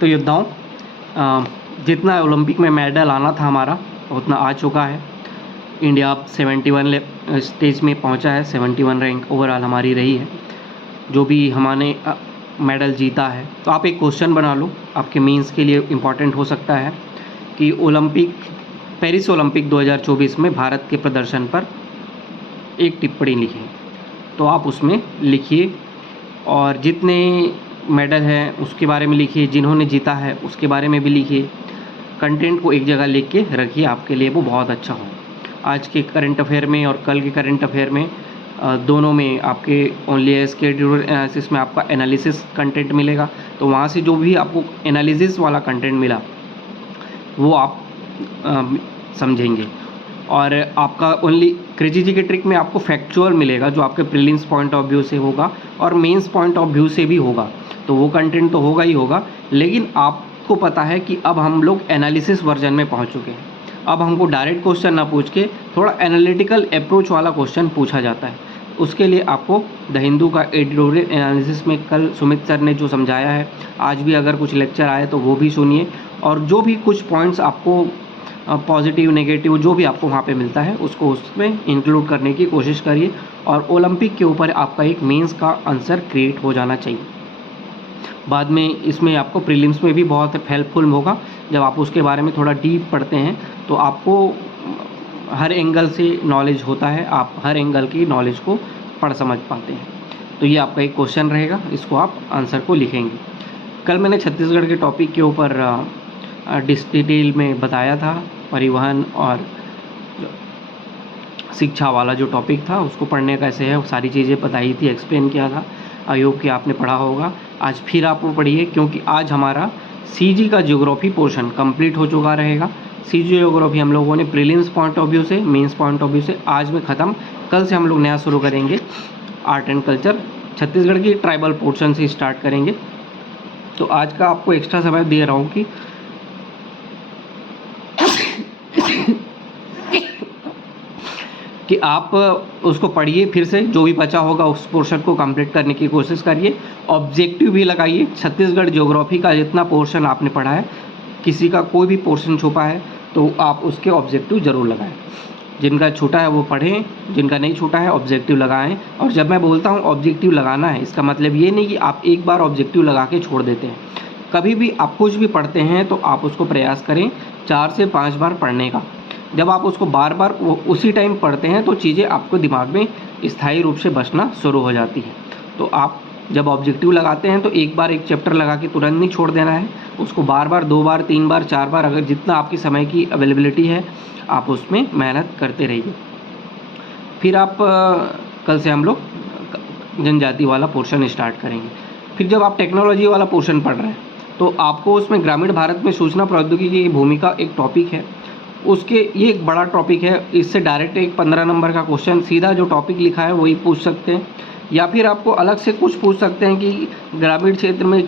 तो योद्धाओं, जितना ओलंपिक में मेडल आना था हमारा उतना आ चुका है। इंडिया अब 71 स्टेज में पहुंचा है। 71 रैंक ओवरऑल हमारी रही है, जो भी हमने मेडल जीता है। तो आप एक क्वेश्चन बना लो, आपके मेंस के लिए इम्पॉर्टेंट हो सकता है कि पेरिस ओलंपिक 2024 में भारत के प्रदर्शन पर एक टिप्पणी लिखें। तो आप उसमें लिखिए और जितने मेडल हैं उसके बारे में लिखिए, जिन्होंने जीता है उसके बारे में भी लिखिए। कंटेंट को एक जगह लिख के रखिए, आपके लिए वो बहुत अच्छा हो। आज के करंट अफेयर में और कल के करंट अफेयर में दोनों में आपके ओनली स्केड्यूल एनालिसिस में आपका एनालिसिस कंटेंट मिलेगा। तो वहाँ से जो भी आपको एनालिसिस वाला कंटेंट मिला वो आप समझेंगे। और आपका ओनली क्रेजी जी के ट्रिक में आपको फैक्चुअल मिलेगा, जो आपके प्रीलिम्स पॉइंट ऑफ व्यू से होगा और मेंस पॉइंट ऑफ व्यू से भी होगा। तो वो कंटेंट तो होगा ही होगा, लेकिन आपको पता है कि अब हम लोग एनालिसिस वर्जन में पहुंच चुके हैं। अब हमको डायरेक्ट क्वेश्चन ना पूछ के थोड़ा एनालिटिकल अप्रोच वाला क्वेश्चन पूछा जाता है। उसके लिए आपको द हिंदू का एडिटोरियल एनालिसिस में कल सुमित सर ने जो समझाया है, आज भी अगर कुछ लेक्चर आए तो वो भी सुनिए, और जो भी कुछ पॉइंट्स आपको पॉजिटिव नेगेटिव जो भी आपको वहाँ पे मिलता है उसको उसमें इंक्लूड करने की कोशिश करिए। और ओलंपिक के ऊपर आपका एक मेंस का आंसर क्रिएट हो जाना चाहिए। बाद में इसमें आपको प्रीलिम्स में भी बहुत हेल्पफुल होगा। जब आप उसके बारे में थोड़ा डीप पढ़ते हैं तो आपको हर एंगल से नॉलेज होता है, आप हर एंगल की नॉलेज को पढ़ समझ पाते हैं। तो ये आपका एक क्वेश्चन रहेगा, इसको आप आंसर को लिखेंगे। कल मैंने छत्तीसगढ़ के टॉपिक के ऊपर डिटेल में बताया था, परिवहन और शिक्षा वाला जो टॉपिक था उसको पढ़ने कैसे है, वो सारी चीज़ें बताई थी, एक्सप्लेन किया था। आई होप कि आपने पढ़ा होगा। आज फिर आप वो पढ़िए, क्योंकि आज हमारा सीजी का ज्योग्राफी पोर्शन कंप्लीट हो चुका रहेगा। सीजी ज्योग्राफी हम लोगों ने प्रीलिम्स पॉइंट ऑफ व्यू से, मेंस पॉइंट ऑफ व्यू से आज में ख़त्म। कल से हम लोग नया शुरू करेंगे, आर्ट एंड कल्चर छत्तीसगढ़ की ट्राइबल पोर्शन से स्टार्ट करेंगे। तो आज का आपको एक्स्ट्रा समय दे रहा हूँ कि आप उसको पढ़िए फिर से, जो भी बचा होगा उस पोर्शन को कंप्लीट करने की कोशिश करिए। ऑब्जेक्टिव भी लगाइए। छत्तीसगढ़ ज्योग्राफी का जितना पोर्शन आपने पढ़ा है, किसी का कोई भी पोर्शन छुपा है तो आप उसके ऑब्जेक्टिव ज़रूर लगाएं। जिनका छूटा है वो पढ़ें, जिनका नहीं छूटा है ऑब्जेक्टिव लगाएं। और जब मैं बोलता हूँ ऑब्जेक्टिव लगाना है, इसका मतलब ये नहीं कि आप एक बार ऑब्जेक्टिव लगा के छोड़ देते हैं। कभी भी आप कुछ भी पढ़ते हैं तो आप उसको प्रयास करें 4 से 5 बार पढ़ने का। जब आप उसको बार बार उसी टाइम पढ़ते हैं तो चीज़ें आपको दिमाग में स्थायी रूप से बसना शुरू हो जाती हैं। तो आप जब ऑब्जेक्टिव लगाते हैं तो एक बार एक चैप्टर लगा के तुरंत नहीं छोड़ देना है, उसको बार बार 2 बार 3 बार 4 बार, अगर जितना आपकी समय की अवेलेबिलिटी है आप उसमें मेहनत करते रहिए। फिर आप कल से हम लोग जनजाति वाला पोर्शन स्टार्ट करेंगे। फिर जब आप टेक्नोलॉजी वाला पोर्शन पढ़ रहे हैं तो आपको उसमें ग्रामीण भारत में सूचना प्रौद्योगिकी की भूमिका एक टॉपिक है, उसके ये एक बड़ा टॉपिक है। इससे डायरेक्ट एक 15 नंबर का क्वेश्चन सीधा जो टॉपिक लिखा है वही पूछ सकते हैं, या फिर आपको अलग से कुछ पूछ सकते हैं कि ग्रामीण क्षेत्र में,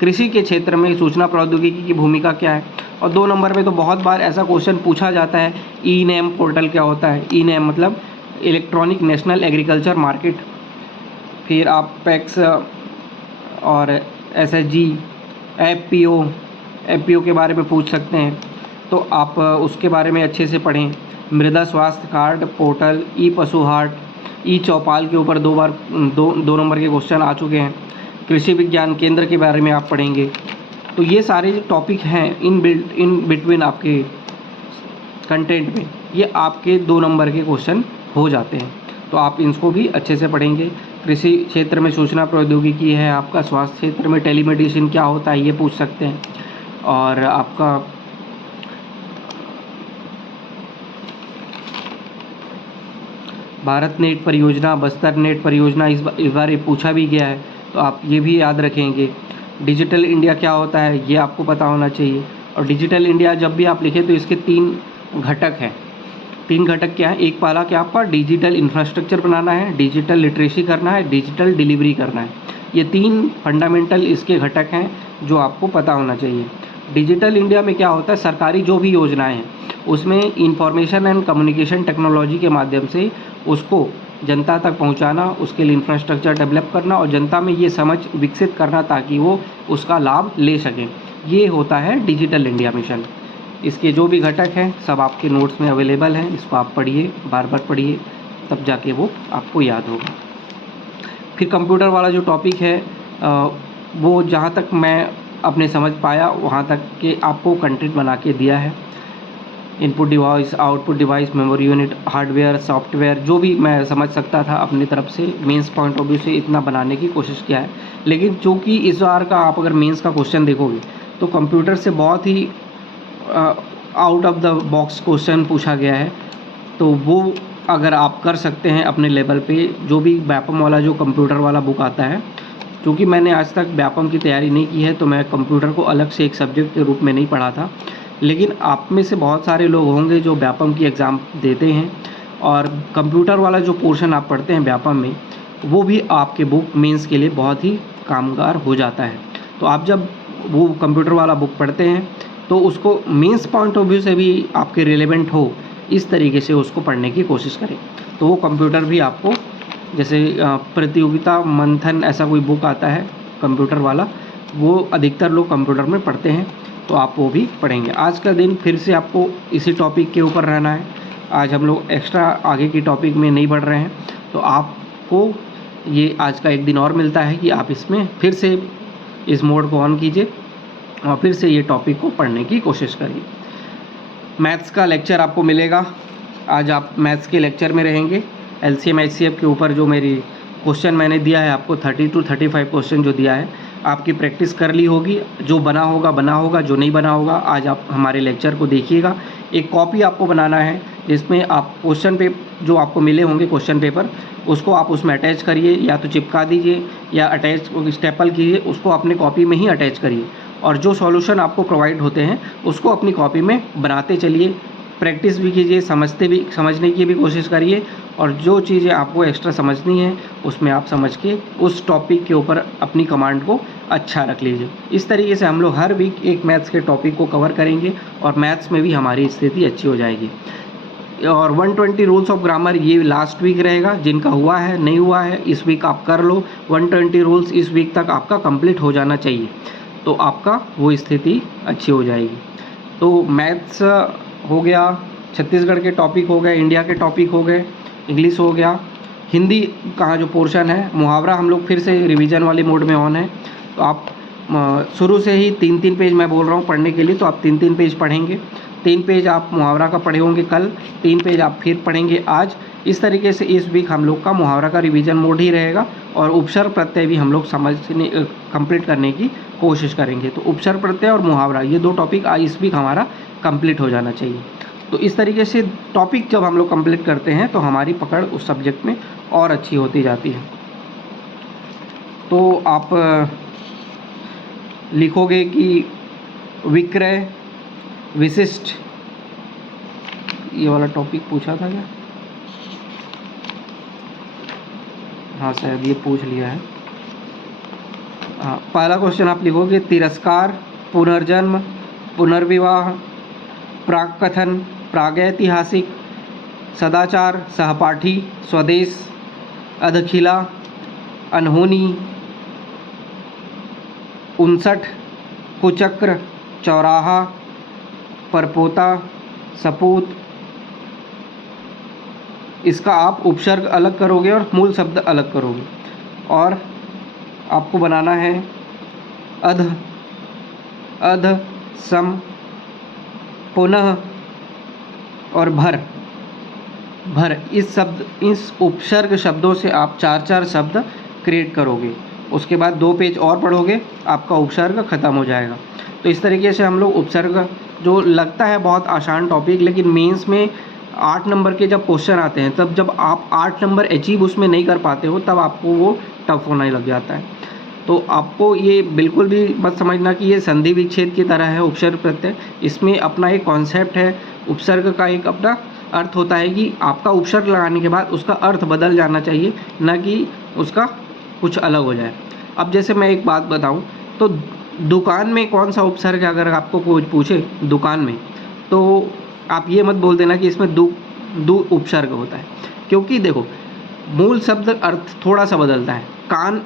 कृषि के क्षेत्र में सूचना प्रौद्योगिकी की भूमिका क्या है। और 2 नंबर में तो बहुत बार ऐसा क्वेश्चन पूछा जाता है, ई नैम पोर्टल क्या होता है। ई नैम मतलब इलेक्ट्रॉनिक नेशनल एग्रीकल्चर मार्केट। फिर आप पैक्स और SHG, एफ पी ओ के बारे में पूछ सकते हैं, तो आप उसके बारे में अच्छे से पढ़ें। मृदा स्वास्थ्य कार्ड पोर्टल, ई पशु हाट, ई चौपाल के ऊपर 2 नंबर के क्वेश्चन आ चुके हैं। कृषि विज्ञान केंद्र के बारे में आप पढ़ेंगे। तो ये सारे जो टॉपिक हैं इन बिटवीन आपके कंटेंट में, ये आपके 2 नंबर के क्वेश्चन हो जाते हैं। तो आप इनको भी अच्छे से पढ़ेंगे। कृषि क्षेत्र में सूचना प्रौद्योगिकी है आपका, स्वास्थ्य क्षेत्र में टेलीमेडिसिन क्या होता है ये पूछ सकते हैं। और आपका भारत नेट परियोजना, बस्तर नेट परियोजना इस बार ये पूछा भी गया है, तो आप ये भी याद रखेंगे। डिजिटल इंडिया क्या होता है ये आपको पता होना चाहिए। और डिजिटल इंडिया जब भी आप लिखें तो इसके 3 घटक हैं। 3 घटक क्या है? एक पहला क्या आपका डिजिटल इंफ्रास्ट्रक्चर बनाना है, डिजिटल लिटरेसी करना है, डिजिटल डिलीवरी करना है। ये 3 फंडामेंटल इसके घटक हैं जो आपको पता होना चाहिए। डिजिटल इंडिया में क्या होता है, सरकारी जो भी योजनाएं हैं उसमें इंफॉर्मेशन एंड कम्युनिकेशन टेक्नोलॉजी के माध्यम से उसको जनता तक पहुंचाना, उसके लिए इंफ्रास्ट्रक्चर डेवलप करना और जनता में ये समझ विकसित करना ताकि वो उसका लाभ ले सकें। ये होता है डिजिटल इंडिया मिशन। इसके जो भी घटक हैं सब आपके नोट्स में अवेलेबल हैं, इसको आप पढ़िए, बार बार पढ़िए, तब जाके वो आपको याद होगा। फिर कंप्यूटर वाला जो टॉपिक है वो जहाँ तक मैं अपने समझ पाया वहाँ तक के आपको कंटेंट बना के दिया है। Input device, output device, memory unit, hardware, software, जो भी मैं समझ सकता था अपनी तरफ से मेंस पॉइंट ऑफ व्यू से इतना बनाने की कोशिश किया है। लेकिन चूँकि इस बार का आप अगर मेंस का क्वेश्चन देखोगे तो कंप्यूटर से बहुत ही out of the box question पूछा गया है, तो वो अगर आप कर सकते हैं अपने लेवल पे, जो भी व्यापम वाला जो कंप्यूटर वाला बुक आता है, क्योंकि मैंने आज तक व्यापम की तैयारी नहीं की है तो मैं कंप्यूटर को अलग से एक सब्जेक्ट के रूप में नहीं पढ़ा था। लेकिन आप में से बहुत सारे लोग होंगे जो व्यापम की एग्ज़ाम देते हैं और कंप्यूटर वाला जो पोर्शन आप पढ़ते हैं व्यापम में, वो भी आपके बुक मेंस के लिए बहुत ही कामगार हो जाता है। तो आप जब वो कंप्यूटर वाला बुक पढ़ते हैं तो उसको मेंस पॉइंट ऑफ व्यू से भी आपके रिलेवेंट हो, इस तरीके से उसको पढ़ने की कोशिश करें। तो वो कंप्यूटर भी आपको, जैसे प्रतियोगिता मंथन ऐसा कोई बुक आता है कंप्यूटर वाला, वो अधिकतर लोग कंप्यूटर में पढ़ते हैं, तो आप वो भी पढ़ेंगे। आज का दिन फिर से आपको इसी टॉपिक के ऊपर रहना है। आज हम लोग एक्स्ट्रा आगे की टॉपिक में नहीं बढ़ रहे हैं, तो आपको ये आज का एक दिन और मिलता है कि आप इसमें फिर से इस मोड को ऑन कीजिए और फिर से ये टॉपिक को पढ़ने की कोशिश करिए। मैथ्स का लेक्चर आपको मिलेगा, आज आप मैथ्स के लेक्चर में रहेंगे। एलसीएम एचसीएफ के ऊपर जो मेरी क्वेश्चन मैंने दिया है आपको 30 to 35 क्वेश्चन जो दिया है, आपकी प्रैक्टिस कर ली होगी। जो बना होगा, जो नहीं बना होगा आज आप हमारे लेक्चर को देखिएगा। एक कॉपी आपको बनाना है जिसमें आप क्वेश्चन पे जो आपको मिले होंगे क्वेश्चन पेपर, उसको आप उसमें अटैच करिए, या तो चिपका दीजिए या अटैच स्टेपल कीजिए, उसको अपने कॉपी में ही अटैच करिए और जो सॉल्यूशन आपको प्रोवाइड होते हैं उसको अपनी कॉपी में बनाते चलिए। प्रैक्टिस भी कीजिए, समझने की भी कोशिश करिए और जो चीज़ें आपको एक्स्ट्रा समझनी है उसमें आप समझ के उस टॉपिक के ऊपर अपनी कमांड को अच्छा रख लीजिए। इस तरीके से हम लोग हर वीक एक मैथ्स के टॉपिक को कवर करेंगे और मैथ्स में भी हमारी स्थिति अच्छी हो जाएगी। और 120 रूल्स ऑफ ग्रामर ये लास्ट वीक रहेगा, जिनका हुआ है नहीं हुआ है इस वीक आप कर लो। 120 रूल्स इस वीक तक आपका कंप्लीट हो जाना चाहिए, तो आपका वो स्थिति अच्छी हो जाएगी। तो मैथ्स हो गया, छत्तीसगढ़ के टॉपिक हो गए, इंडिया के टॉपिक हो गए, इंग्लिश हो गया, हिंदी का जो पोर्शन है, मुहावरा हम लोग फिर से रिवीजन वाली मोड में ऑन है। तो आप शुरू से ही 3-3 पेज मैं बोल रहा हूँ पढ़ने के लिए, तो आप 3-3 पेज पढ़ेंगे। 3 पेज आप मुहावरा का पढ़े होंगे कल, 3 पेज आप फिर पढ़ेंगे आज। इस तरीके से इस वीक हम लोग का मुहावरा का रिवीजन मोड ही रहेगा और उपसर्ग प्रत्यय भी हम लोग समझने कंप्लीट करने की कोशिश करेंगे। तो उपसर्ग प्रत्यय और मुहावरा ये 2 टॉपिक इस वीक हमारा कंप्लीट हो जाना चाहिए। तो इस तरीके से टॉपिक जब हम लोग कंप्लीट करते हैं तो हमारी पकड़ उस सब्जेक्ट में और अच्छी होती जाती है। तो आप लिखोगे कि विक्रय विशिष्ट, ये वाला टॉपिक पूछा था क्या? हाँ शायद ये पूछ लिया है। हाँ, पहला क्वेश्चन आप लिखोगे तिरस्कार, पुनर्जन्म, पुनर्विवाह, प्राक्कथन, प्रागैतिहासिक, सदाचार, सहपाठी, स्वदेश, अधखिला, अनहोनी, 59, कुचक्र, चौराहा, परपोता, सपूत। इसका आप उपसर्ग अलग करोगे और मूल शब्द अलग करोगे और आपको बनाना है अध, अध, सम, पुनः और भर। भर इस उपसर्ग शब्दों से आप 4-4 शब्द क्रिएट करोगे। उसके बाद 2 पेज और पढ़ोगे, आपका उपसर्ग ख़त्म हो जाएगा। तो इस तरीके से हम लोग उपसर्ग, जो लगता है बहुत आसान टॉपिक, लेकिन मेंस में 8 नंबर के जब क्वेश्चन आते हैं, तब जब आप 8 नंबर अचीव उसमें नहीं कर पाते हो, तब आपको वो टफ होने लग जाता है। तो आपको ये बिल्कुल भी मत समझना कि ये संधि विच्छेद की तरह है उपसर्ग प्रत्यय। इसमें अपना एक कॉन्सेप्ट है, उपसर्ग का एक अपना अर्थ होता है कि आपका उपसर्ग लगाने के बाद उसका अर्थ बदल जाना चाहिए, न कि उसका कुछ अलग हो जाए। अब जैसे मैं एक बात बताऊं, तो दुकान में कौन सा उपसर्ग है, अगर आपको कोई पूछे दुकान में, तो आप ये मत बोल देना कि इसमें दु उपसर्ग होता है, क्योंकि देखो मूल शब्द अर्थ थोड़ा सा बदलता है। कान,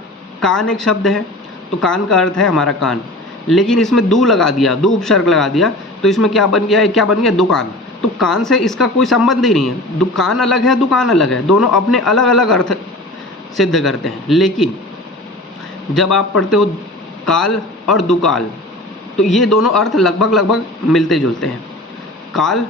कान एक शब्द है तो कान का अर्थ है हमारा कान, लेकिन इसमें दू लगा दिया, दू उपसर्ग लगा दिया तो इसमें क्या बन गया, क्या बन गया, दुकान। तो कान से इसका कोई संबंध ही नहीं है। दुकान अलग है, दुकान अलग है, दोनों अपने अलग अलग अर्थ सिद्ध करते हैं। लेकिन जब आप पढ़ते हो काल और दुकाल तो ये दोनों अर्थ लगभग मिलते जुलते हैं। काल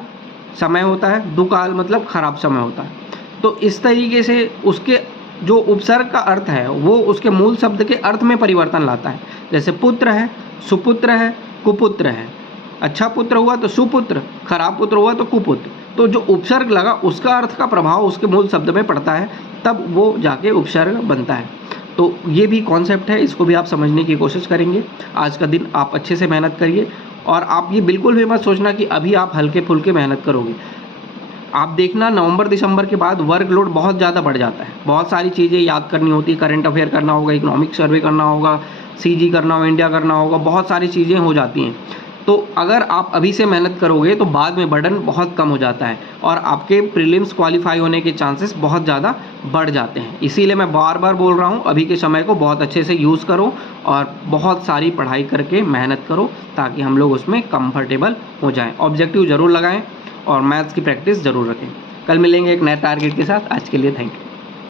समय होता है, दुकाल मतलब खराब समय होता है। तो इस तरीके से उसके जो उपसर्ग का अर्थ है वो उसके मूल शब्द के अर्थ में परिवर्तन लाता है। जैसे पुत्र है, सुपुत्र है, कुपुत्र है। अच्छा पुत्र हुआ तो सुपुत्र, खराब पुत्र हुआ तो कुपुत्र। तो जो उपसर्ग लगा उसका अर्थ का प्रभाव उसके मूल शब्द में पड़ता है, तब वो जाके उपसर्ग बनता है। तो ये भी कॉन्सेप्ट है, इसको भी आप समझने की कोशिश करेंगे। आज का दिन आप अच्छे से मेहनत करिए और आप ये बिल्कुल भी मत सोचना कि अभी आप हल्के फुल्के मेहनत करोगे। आप देखना नवंबर दिसंबर के बाद वर्कलोड बहुत ज़्यादा बढ़ जाता है, बहुत सारी चीज़ें याद करनी होती है, करंट अफेयर करना होगा, इकोनॉमिक सर्वे करना होगा, सीजी करना होगा, इंडिया करना होगा, बहुत सारी चीज़ें हो जाती हैं। तो अगर आप अभी से मेहनत करोगे तो बाद में बर्डन बहुत कम हो जाता है और आपके प्रीलिम्स क्वालिफाई होने के चांसेस बहुत ज़्यादा बढ़ जाते हैं। इसीलिए मैं बार बार बोल रहा हूँ, अभी के समय को बहुत अच्छे से यूज़ करो और बहुत सारी पढ़ाई करके मेहनत करो ताकि हम लोग उसमें कंफर्टेबल हो जाएं। ऑब्जेक्टिव ज़रूर लगाएं और मैथ्स की प्रैक्टिस ज़रूर रखें। कल मिलेंगे एक नए टारगेट के साथ। आज के लिए थैंक यू।